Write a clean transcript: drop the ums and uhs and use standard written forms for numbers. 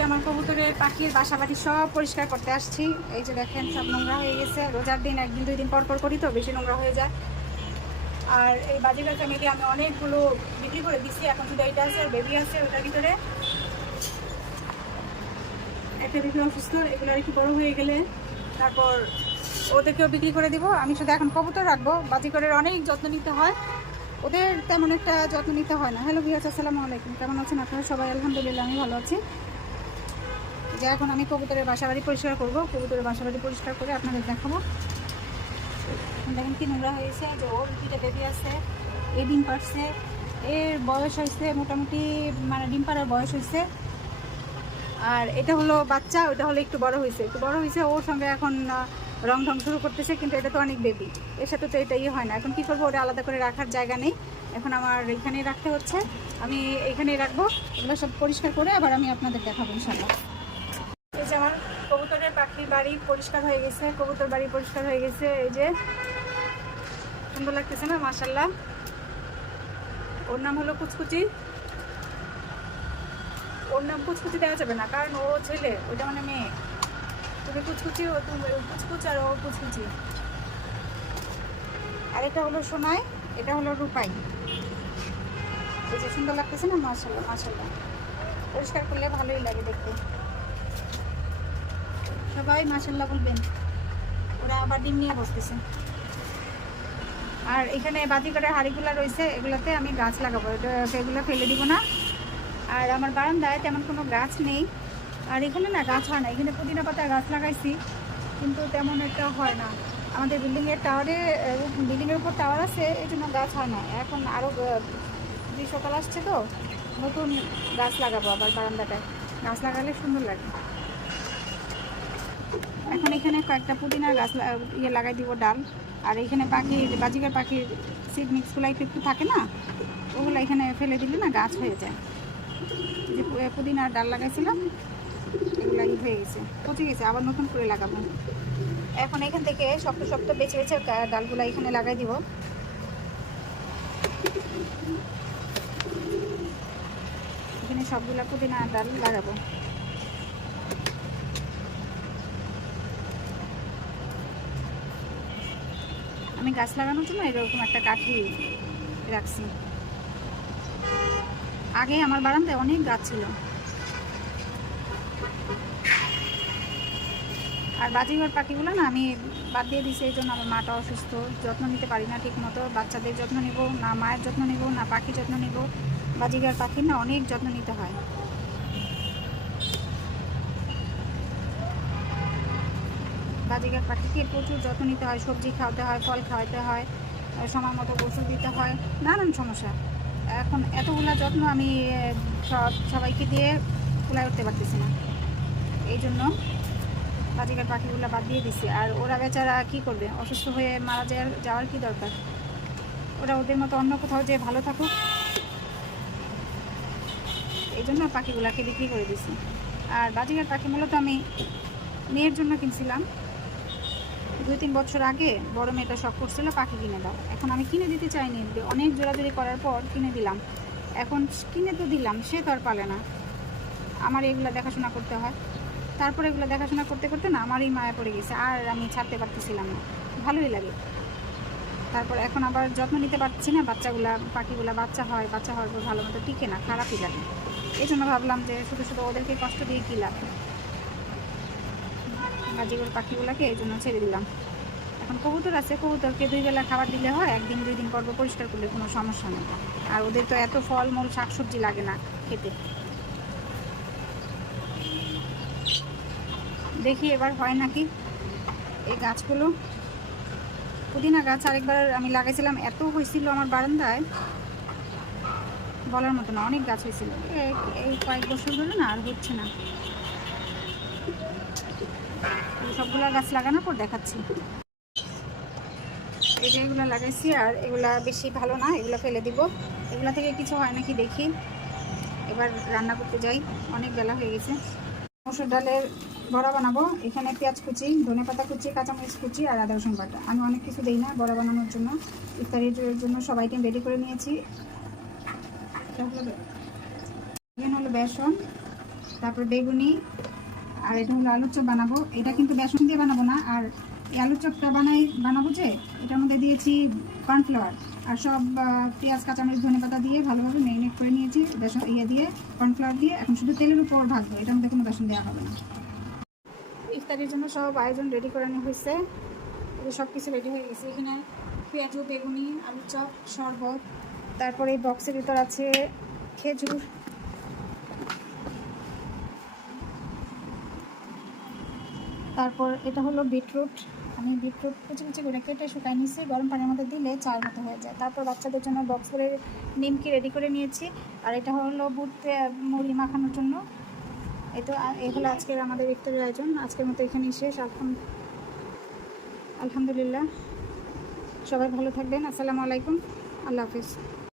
আজকে আমার কবুতরের পাখির বাসা বাড়ি সব পরিষ্কার করতে আসছি। এই যে দেখেন সব নোংরা হয়ে গেছে। রোজার দিন একদিন দুই দিন পর পর করি তো বেশি নোংরা হয়ে যায়। আর এই বাজিকার ফ্যামিলি আমি অনেকগুলো বিক্রি করে দিচ্ছি। এখন শুধু এইটা আছে আর বেবি আছে ওটার ভিতরে। একটা বেবি অসুস্থ, এগুলো আর একটু বড় হয়ে গেলে তারপর ওদেরকেও বিক্রি করে দিব। আমি শুধু এখন কবুতর রাখবো। বাজিকরের অনেক যত্ন নিতে হয়, ওদের তেমন একটা যত্ন নিতে হয় না। হ্যালো ভিউয়ার্স, আসসালামু আলাইকুম। কেমন আছেন আপনারা সবাই? আলহামদুলিল্লাহ আমি ভালো আছি। যে এখন আমি কবুতরের বাসাবাড়ি পরিষ্কার করব। কবুতরের বাসাবাড়ি পরিষ্কার করে আপনাদের দেখাবো। দেখেন কি নোংরা হয়েছে। যে ওর দুইটা বেবি আছে, এই ডিম পারছে, এর বয়স হয়েছে মোটামুটি, মানে ডিম পাড়ার বয়স হয়েছে। আর এটা হলো বাচ্চা, ওটা হলো একটু বড় হয়েছে, ওর সঙ্গে এখন রং ঢং শুরু করতেছে। কিন্তু এটা তো অনেক বেবি, এর সাথে তো এটাই হয় না। এখন কি করবো, ওটা আলাদা করে রাখার জায়গা নেই, এখন আমার এখানেই রাখতে হচ্ছে। আমি এইখানেই রাখবো। এগুলো সব পরিষ্কার করে আবার আমি আপনাদের দেখাবো ইনশাল্লাহ। এই যে আমার কবুতরের পাখির বাড়ি পরিষ্কার হয়ে গেছে, কবুতর বাড়ি পরিষ্কার হয়ে গেছে। এই যে সুন্দর লাগতেছে না মাশাআল্লাহ। ওর নাম হলো কুচকুচি। ওর নাম কুচকুচি দেওয়া যাবে না, কারণ ও ছেলে, ওইটা মানে মেয়ে। তুমি কুচকুচি, ও তুমি কুচকুচ, আর ও কুচকুচি। আর এটা হলো সোনাই, এটা হলো রূপাই। এই যে সুন্দর লাগতেছে না মাশাআল্লাহ মাশাআল্লাহ। পরিষ্কার করলে ভালোই লাগে দেখতে, সবাই মাশাআল্লাহ বলবেন। ওরা আবার ডিম নিয়ে বসতেছে। আর এখানে বাজিকারের হাঁড়িগুলো রয়েছে, এগুলাতে আমি গাছ লাগাবো, এগুলো ফেলে দিব না। আর আমার বারান্দায় তেমন কোনো গাছ নেই, আর এখানে না গাছ হয় না। এখানে পুদিনা পাতা গাছ লাগাইছি, কিন্তু তেমন একটা হয় না। আমাদের বিল্ডিংয়ের টাওয়ারে, বিল্ডিংয়ের উপর টাওয়ার আছে, এই জন্য গাছ হয় না। এখন আরও গ্রীষ্মকাল আসছে তো, নতুন গাছ লাগাবো আবার বারান্দাটায়। গাছ লাগালে সুন্দর লাগে। এখন এখানে কয়েকটা পুদিনার গাছ লাগাই দিব, ডাল। আর এখানে বাজিকার পাখির সিড মিক্সগুলো একটু থাকে না, ওগুলো এখানে ফেলে দিলে না গাছ হয়ে যায়। যে পুদিনার ডাল লাগাইছিলাম, এগুলো হয়ে গেছে, পচে গেছে, আবার নতুন করে লাগাবো। এখন এখান থেকে শক্ত শক্ত বেছে বেছে ডালগুলো এখানে লাগাই দিব। এখানে সবগুলা পুদিনার ডাল লাগাবো। আমি গাছ লাগানোর জন্য এরকম একটা কাঠি রাখছি। আগে আমার বারান্দায় অনেক গাছ ছিল। আর বাজিঘর পাখিগুলো না আমি বাদ দিয়ে দিছি, এই জন্য আমার মাটা অসুস্থ, যত্ন নিতে পারি না ঠিক মতো। বাচ্চাদের যত্ন নিব না, মায়ের যত্ন নিব না, পাখি যত্ন নিব। বাজিঘর পাখির না অনেক যত্ন নিতে হয়। বাজিঘর পাখিকে প্রচুর যত্ন নিতে হয়, সবজি খাওয়াতে হয়, ফল খাওয়াতে হয়, সময় মতো গোসল দিতে হয়, নানান সমস্যা। এখন এতগুলা যত্ন আমি সবাইকে দিয়ে কুলায় উঠতে পারতেছি না, এই জন্য বাজিকার পাখিগুলো বাদ দিয়ে দিছি। আর ওরা বেচারা কি করবে, অসুস্থ হয়ে মারা যাওয়ার কি দরকার? ওরা ওদের মতো অন্য কোথাও যে ভালো থাকুক, এই জন্য পাখিগুলোকে বিক্রি করে দিছি। আর বাজিকার পাখি মূলত আমি মেয়ের জন্য কিনছিলাম। 2-3 বছর আগে বড় মেয়েটা শখ করছিল পাখি কিনে দাও। এখন আমি কিনে দিতে চাইনি, অনেক জোরাজোরি করার পর কিনে দিলাম। এখন কিনে তো দিলাম, সে তো আর পালে না, আমার এগুলো দেখাশোনা করতে হয়। তারপরে এগুলো দেখাশোনা করতে করতে না আমারই মায়া পড়ে গেছে, আর আমি ছাড়তে পারতেছিলাম না। ভালোই লাগে। তারপর এখন আবার যত্ন নিতে পারছি না। পাখিগুলা বাচ্চা হওয়ার পর ভালো মতো টিকে না, খারাপই লাগে। এই জন্য ভাবলাম যে শুধু শুধু ওদেরকে কষ্ট দিয়ে কী লাভ, বাজিগুলো পাখিগুলোকে এই জন্য ছেড়ে দিলাম। এখন কবুতর আছে, কবুতরকে 2 বেলা খাবার দিলে হয়, 1 দিন 2 দিন পর পরিষ্কার করলে কোনো সমস্যা নেই। আর ওদের তো এত ফলমূল শাকসবজি লাগে না খেতে। দেখি এবার হয় নাকি এই গাছগুলো। পুদিনা গাছ আরেকবার আমি লাগাইছিলাম, এত হয়েছিল আমার বারান্দায় বলার মতো না, অনেক গাছ হয়েছিল। এই কয়েক বছর ধরে না আর হচ্ছে না। সবগুলা গাছ লাগানোর পর দেখাচ্ছি। এই যে এগুলো লাগাইছি, আর এগুলা বেশি ভালো না, এগুলো ফেলে দিব। এগুলা থেকে কিছু হয় নাকি দেখি। এবার রান্না করতে যাই, অনেক বেলা হয়ে গেছে। মসুর ডালের বড়া বানাবো। এখানে পেঁয়াজ কুচি, ধনেপাতা কুচি, কাঁচামরিচ কুচি আর আদা রসুন বাটা। আমি অনেক কিছু দিই না বড়া বানানোর জন্য। ইফতারির জন্য সব আইটেম রেডি করে নিয়েছি। এখানে হলো বেসন, তারপর বেগুনি, আর এটা হলো আলুর চপ বানাবো। এটা কিন্তু বেসন দিয়ে বানাবো না, আর এই আলুর চপটা বানাবো যে এটার মধ্যে দিয়েছি কর্নফ্লাওয়ার আর সব পেঁয়াজ কাঁচামরিচ ধনেপাতা দিয়ে ভালোভাবে ম্যারিনেট করে নিয়েছি বেসন দিয়ে কর্নফ্লাওয়ার দিয়ে। এখন শুধু তেলের উপর ভাজবো, এটার মধ্যে কোনো বেসন দেওয়া হবে না। ইফতারির জন্য সব আয়োজন রেডি করে নেওয়া হয়েছে, সব কিছু রেডি হয়ে গেছে। এখানে পেঁয়াজু, বেগুনি, আলুর চপ, শরবত, তারপরে এই বক্সের ভিতর আছে খেজুর, তারপর এটা হলো বিটরুট। আমি বিটরুট কুচি কুচি করে কেটে শুকাই নিয়েছি, গরম পানির মধ্যে দিলে চায়ের মতো হয়ে যায়। তারপর বাচ্চাদের জন্য বক্স করে নিমকি রেডি করে নিয়েছি, আর এটা হলো বুট মুড়ি মাখানোর জন্য। এই তো এই হলো আজকের আমাদের ইফতারের আয়োজন। আজকের মতো এখানেই শেষ। আলহামদুলিল্লাহ, সবাই ভালো থাকবেন। আসসালামু আলাইকুম, আল্লাহ হাফিজ।